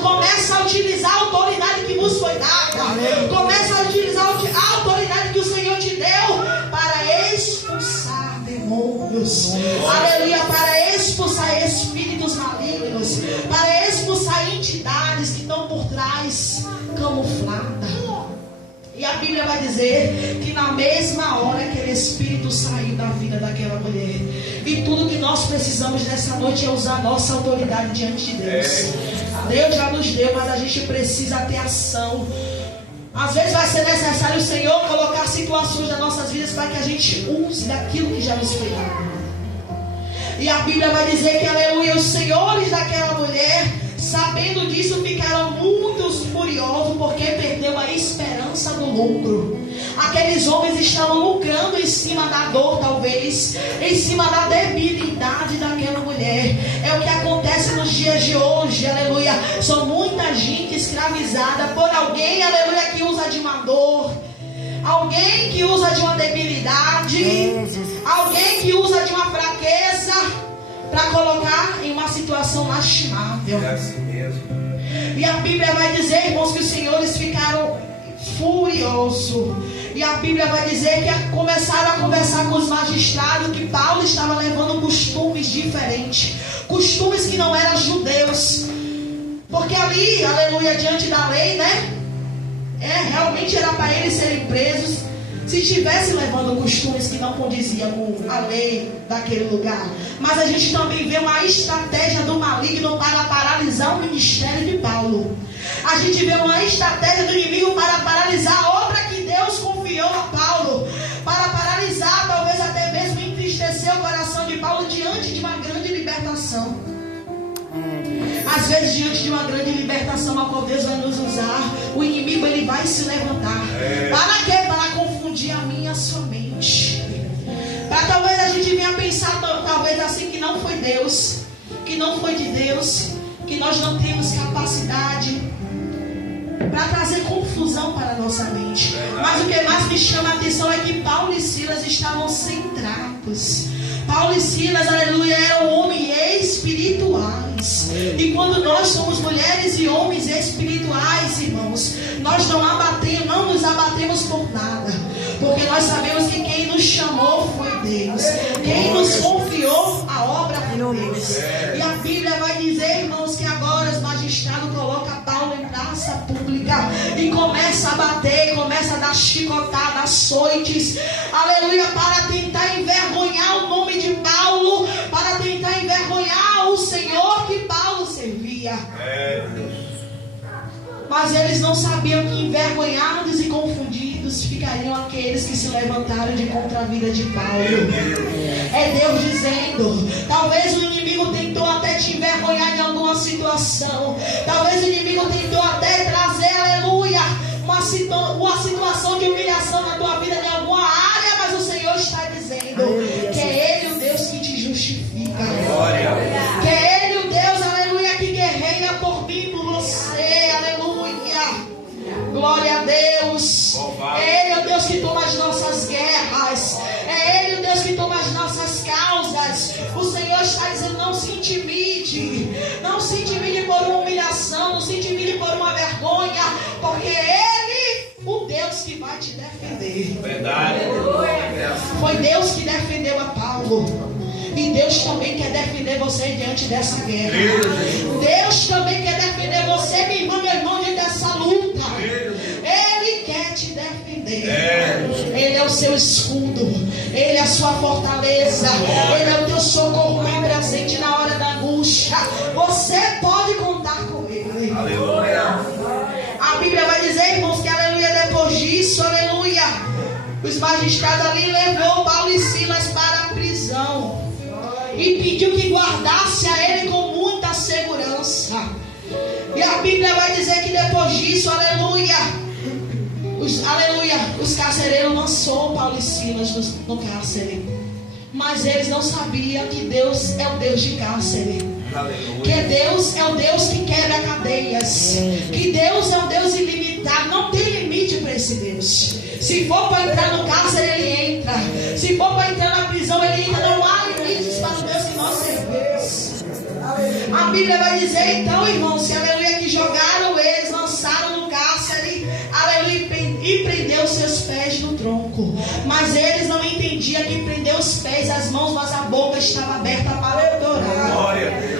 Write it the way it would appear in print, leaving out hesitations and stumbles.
Começa a utilizar a autoridade que vos foi dada. Começa a utilizar a autoridade que o Senhor te deu para expulsar demônios. Aleluia. Para expulsar espíritos malignos. Para expulsar entidades que estão por trás, camufladas. E a Bíblia vai dizer que na mesma hora aquele espírito saiu da vida daquela mulher. E tudo que nós precisamos nessa noite é usar a nossa autoridade diante de Deus. Deus já nos deu, mas a gente precisa ter ação. Às vezes vai ser necessário o Senhor colocar situações nas nossas vidas para que a gente use daquilo que já nos foi dado. E a Bíblia vai dizer que, aleluia, os senhores daquela mulher, sabendo disso, ficaram muito furiosos porque perdeu a esperança do lucro. Aqueles homens estavam lucrando em cima da dor, talvez, em cima da debilidade daquela mulher. É o que acontece nos dias de hoje, aleluia. São muita gente escravizada por alguém, aleluia, que usa de uma dor, alguém que usa de uma debilidade, alguém que usa de uma fraqueza para colocar em uma situação lastimável. É assim mesmo. E a Bíblia vai dizer, irmãos, que os senhores ficaram furiosos. E a Bíblia vai dizer que começaram a conversar com os magistrados que Paulo estava levando costumes diferentes, costumes que não eram judeus. Porque ali, aleluia, diante da lei, né? Realmente era para eles serem presos se estivesse levando costumes que não condiziam com a lei daquele lugar. Mas a gente também vê uma estratégia do maligno para paralisar o ministério de Paulo. A gente vê uma estratégia do inimigo para paralisar a obra que Deus confiou a Paulo, para paralisar, talvez até mesmo entristecer o coração de Paulo diante de uma grande libertação. Às vezes, diante de uma grande libertação a qual Deus vai nos usar, o inimigo ele vai se levantar. Para quê? Para confundir a minha sua mente. Para talvez a gente venha pensar, talvez assim, que não foi Deus, que não foi de Deus, que nós não temos capacidade, para trazer confusão para a nossa mente. Mas o que mais me chama a atenção é que Paulo e Silas estavam sem trapos. Paulo e Silas, aleluia, eram homens espirituais. E quando nós somos mulheres e homens espirituais, irmãos, nós não nos abatemos por nada. Porque nós sabemos que quem nos chamou foi Deus. Quem nos confiou a obra foi Deus. E a Bíblia vai dizer, irmãos, que agora os magistrados colocam Paulo em praça pública e começa a bater, começa a dar chicotada, açoites, aleluia, para tentar envergonhar o nome de Paulo, para tentar envergonhar o Senhor que Paulo servia. Mas eles não sabiam que envergonhados e confundidos ficariam aqueles que se levantaram de contra a vida de Paulo. É Deus dizendo, talvez o inimigo tentou até te envergonhar em alguma situação. Talvez o inimigo tentou até trazer, aleluia, uma situação de humilhação na tua vida em alguma área, mas o Senhor está dizendo que é Ele o Deus que te justifica. Que é Ele o Deus, aleluia, que guerreia por mim e por você, aleluia. Glória a Deus. É Ele o Deus que toma as nossas guerras. É Ele o Deus que toma as nossas causas. O Senhor está dizendo, não se intimide. Não se intimide por uma humilhação, não se intimide por uma vergonha, porque Ele, o Deus que vai te defender. Verdade. Foi Deus que defendeu a Paulo. E Deus também quer defender você diante dessa guerra. Deus também quer defender você, minha irmã, meu irmão, diante dessa luta. Ele quer te defender. Ele é o seu escudo. Ele é a sua fortaleza. Ele é o teu socorro bem presente na hora da angústia. Você pode contar com Ele. Aleluia. A Bíblia vai dizer, irmãos, que aleluia, depois disso, aleluia, os magistrados ali levou Paulo e Silas para a prisão e pediu que guardasse a ele com muita segurança. E a Bíblia vai dizer que depois disso, aleluia, os carcereiros lançou Paulo e Silas no cárcere. Mas eles não sabiam que Deus é o Deus de cárcere. Aleluia. Que Deus é o Deus que quebra cadeias. Que Deus é um Deus ilimitado. Não tem limite para esse Deus. Se for para entrar no cárcere, Ele entra. Se for para entrar na prisão, Ele entra. Não há limites para o Deus que nós servimos. A Bíblia vai dizer então, irmãos, que aleluia, que jogaram pés no tronco. Mas eles não entendiam que prender os pés, as mãos, mas a boca estava aberta para adorar. Glória a Deus.